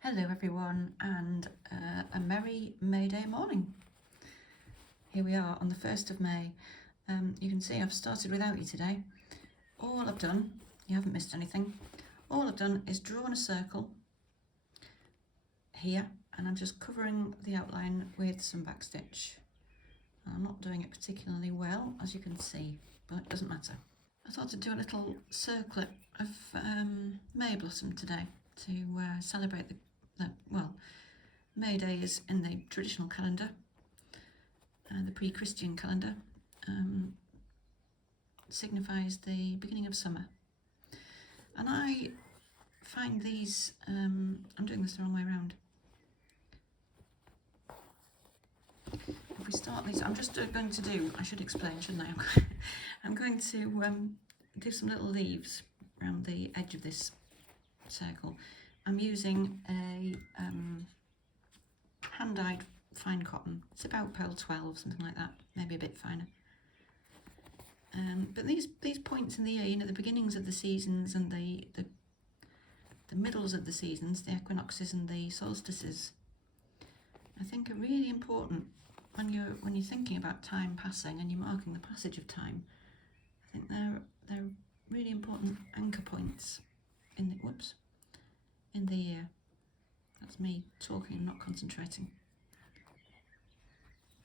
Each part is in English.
Hello everyone, and a merry May Day morning. Here we are on the 1st of May. You can see I've started without you today. All I've done, you haven't missed anything, all I've done is drawn a circle here, and I'm just covering the outline with some backstitch. I'm not doing it particularly well, as you can see, but it doesn't matter. I thought I'd do a little circlet of May blossom today to celebrate well, May Day is in the traditional calendar, the pre-Christian calendar, signifies the beginning of summer. And I find these, I'm doing this the wrong way around. If we start these, I'm just going to do, I should explain, shouldn't I? I'm going to do some little leaves around the edge of this circle. I'm using a hand-dyed fine cotton. It's about pearl 12, something like that, maybe a bit finer. But these points in the year, you know, the beginnings of the seasons and the middles of the seasons, the equinoxes and the solstices, I think are really important when you're thinking about time passing and you're marking the passage of time. I think they're really important anchor points in the year. That's me talking and not concentrating.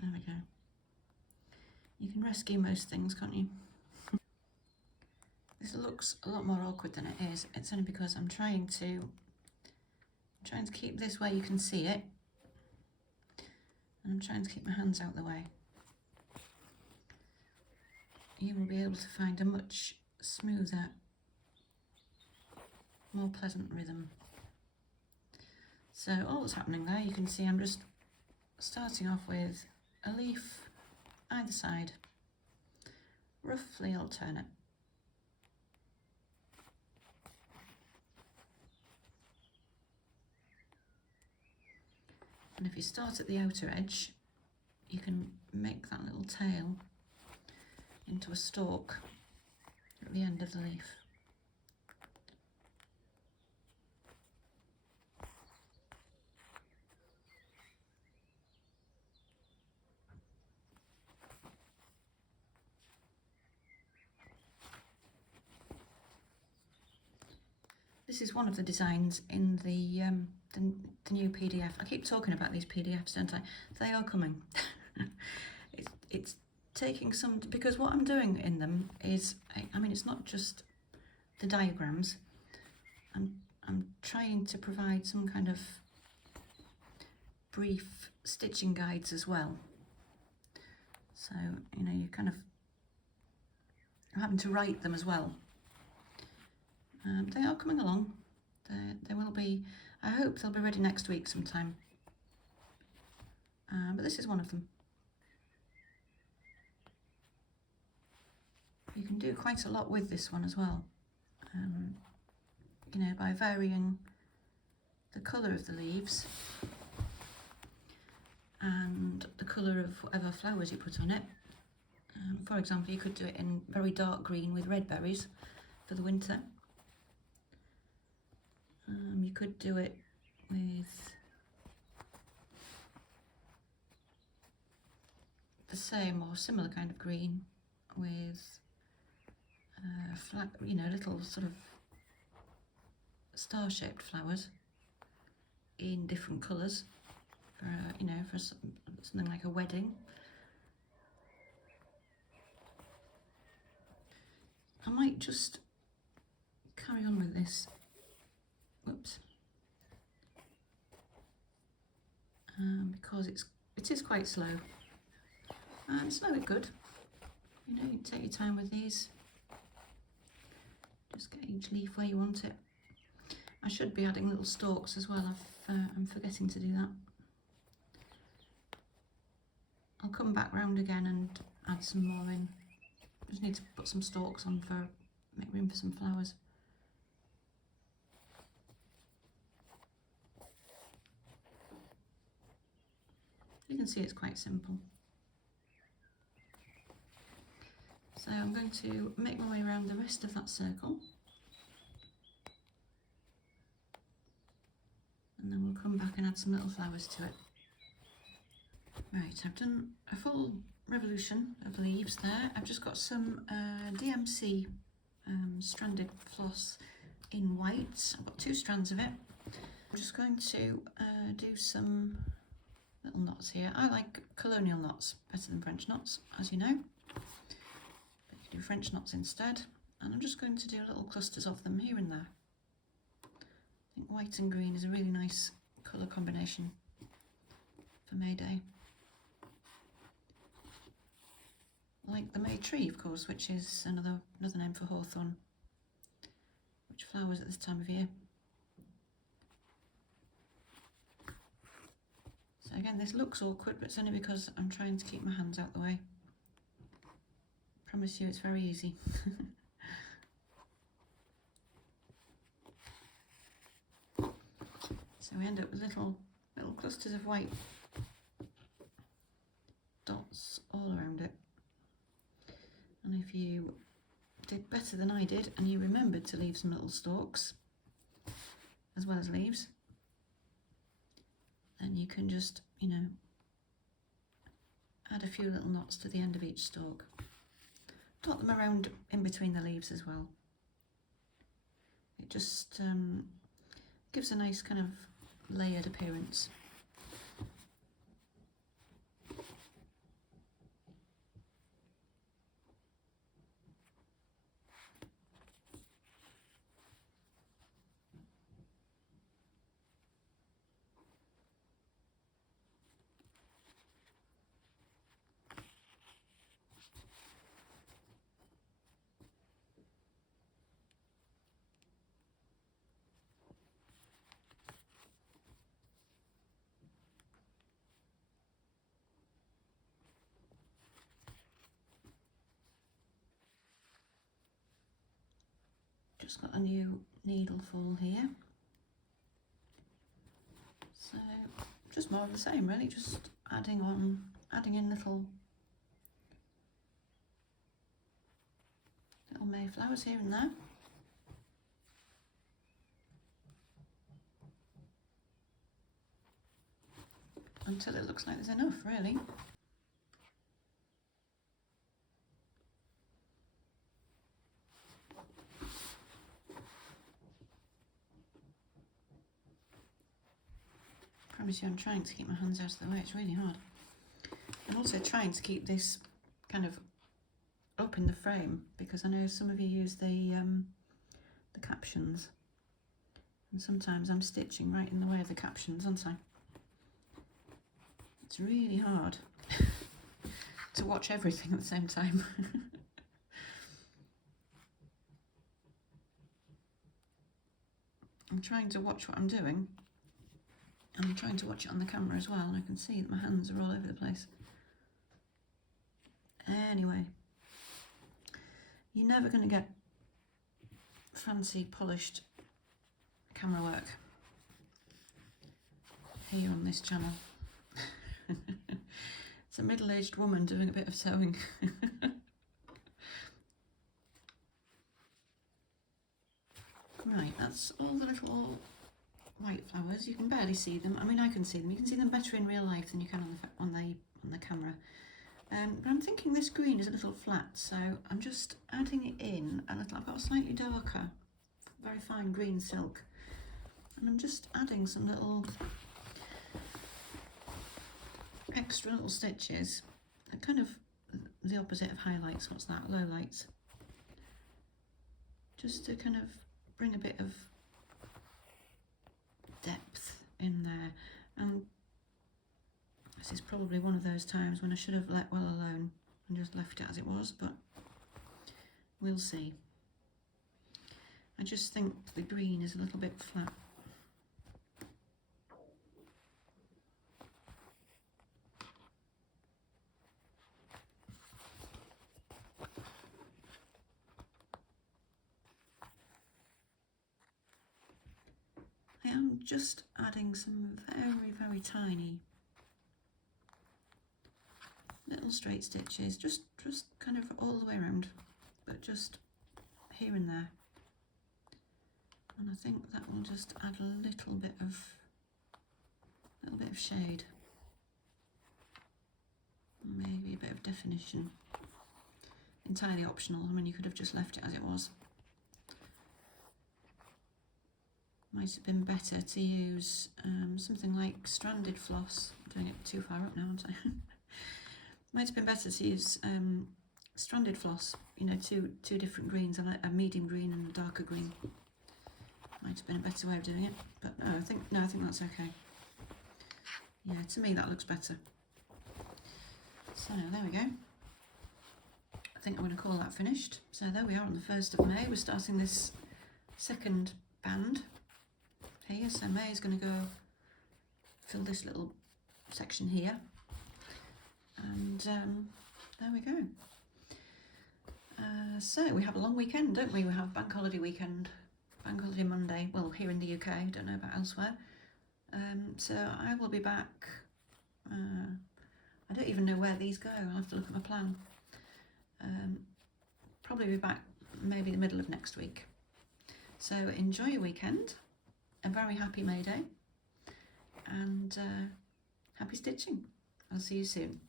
There we go. You can rescue most things, can't you? This looks a lot more awkward than it is. It's only because I'm trying to keep this where you can see it. And I'm trying to keep my hands out the way. You will be able to find a much smoother, more pleasant rhythm. So all that's happening there, you can see I'm just starting off with a leaf either side, roughly alternate. And if you start at the outer edge, you can make that little tail into a stalk at the end of the leaf. This is one of the designs in the new PDF. I keep talking about these PDFs, don't I? They are coming. It's taking some, because what I'm doing in them is, I mean, it's not just the diagrams. I'm trying to provide some kind of brief stitching guides as well. So, you know, you kind of, I'm having to write them as well. They are coming along. They will be, I hope they'll be ready next week sometime. But this is one of them. You can do quite a lot with this one as well. You know, by varying the colour of the leaves and the colour of whatever flowers you put on it. For example, you could do it in very dark green with red berries for the winter. You could do it with the same or similar kind of green with you know, little sort of star-shaped flowers in different colours for you know, for something like a wedding. I might just carry on with this. Whoops. Because it is quite slow. And slow is good. You know, you take your time with these. Just get each leaf where you want it. I should be adding little stalks as well. I'm forgetting to do that. I'll come back round again and add some more in. Just need to put some stalks on for make room for some flowers. You can see it's quite simple. So I'm going to make my way around the rest of that circle. and then we'll come back and add some little flowers to it. Right, I've done a full revolution of leaves there. I've just got some DMC stranded floss in white. I've got 2 strands of it. I'm just going to do some little knots here. I like colonial knots better than French knots, as you know, but you can do French knots instead. And I'm just going to do little clusters of them here and there. I think white and green is a really nice colour combination for May Day. Like the May tree, of course, which is another name for hawthorn, which flowers at this time of year. So again, this looks awkward, but it's only because I'm trying to keep my hands out the way. I promise you it's very easy. So we end up with little clusters of white dots all around it. And if you did better than I did and you remembered to leave some little stalks as well as leaves, then you can just, you know, add a few little knots to the end of each stalk. Dot them around in between the leaves as well. It just gives a nice kind of layered appearance. Just got a new needle full here, so just more of the same really, just adding in little May flowers here and there. Until it looks like there's enough, really. I promise you I'm trying to keep my hands out of the way, it's really hard. I'm also trying to keep this kind of up in the frame, because I know some of you use the captions, and sometimes I'm stitching right in the way of the captions, aren't I? It's really hard to watch everything at the same time. I'm trying to watch what I'm doing, and I'm trying to watch it on the camera as well, and I can see that my hands are all over the place. Anyway, you're never going to get fancy polished camera work here on this channel. It's a middle-aged woman doing a bit of sewing. Right, that's all the little white flowers. You can barely see them. I mean, I can see them. You can see them better in real life than you can on the camera. But I'm thinking this green is a little flat, so I'm just adding it in a little. I've got a slightly darker, very fine green silk, and I'm just adding some little extra little stitches. They're kind of the opposite of highlights. What's that? Lowlights. Just to kind of bring a bit of depth in there. And this is probably one of those times when I should have let well alone and just left it as it was, but we'll see. I just think the green is a little bit flat. I am just adding some very, very tiny little straight stitches, just kind of all the way around, but just here and there. And I think that will just add a little bit of of shade, maybe a bit of definition. Entirely optional. I mean, you could have just left it as it was. Might have been better to use something like stranded floss. I'm doing it too far up now, aren't I? Might have been better to use stranded floss, you know, two different greens, a medium green and a darker green. Might have been a better way of doing it, but no, I think that's okay. Yeah, to me that looks better. So there we go. I think I'm going to call that finished. So there we are on the 1st of May. We're starting this second band here. So May is going to go fill this little section here, and there we go. So we have a long weekend, don't we? We have bank holiday weekend, bank holiday Monday. Well, here in the UK, don't know about elsewhere. So I will be back. I don't even know where these go. I'll have to look at my plan. Probably be back maybe the middle of next week. So enjoy your weekend. A very happy May Day, and happy stitching. I'll see you soon.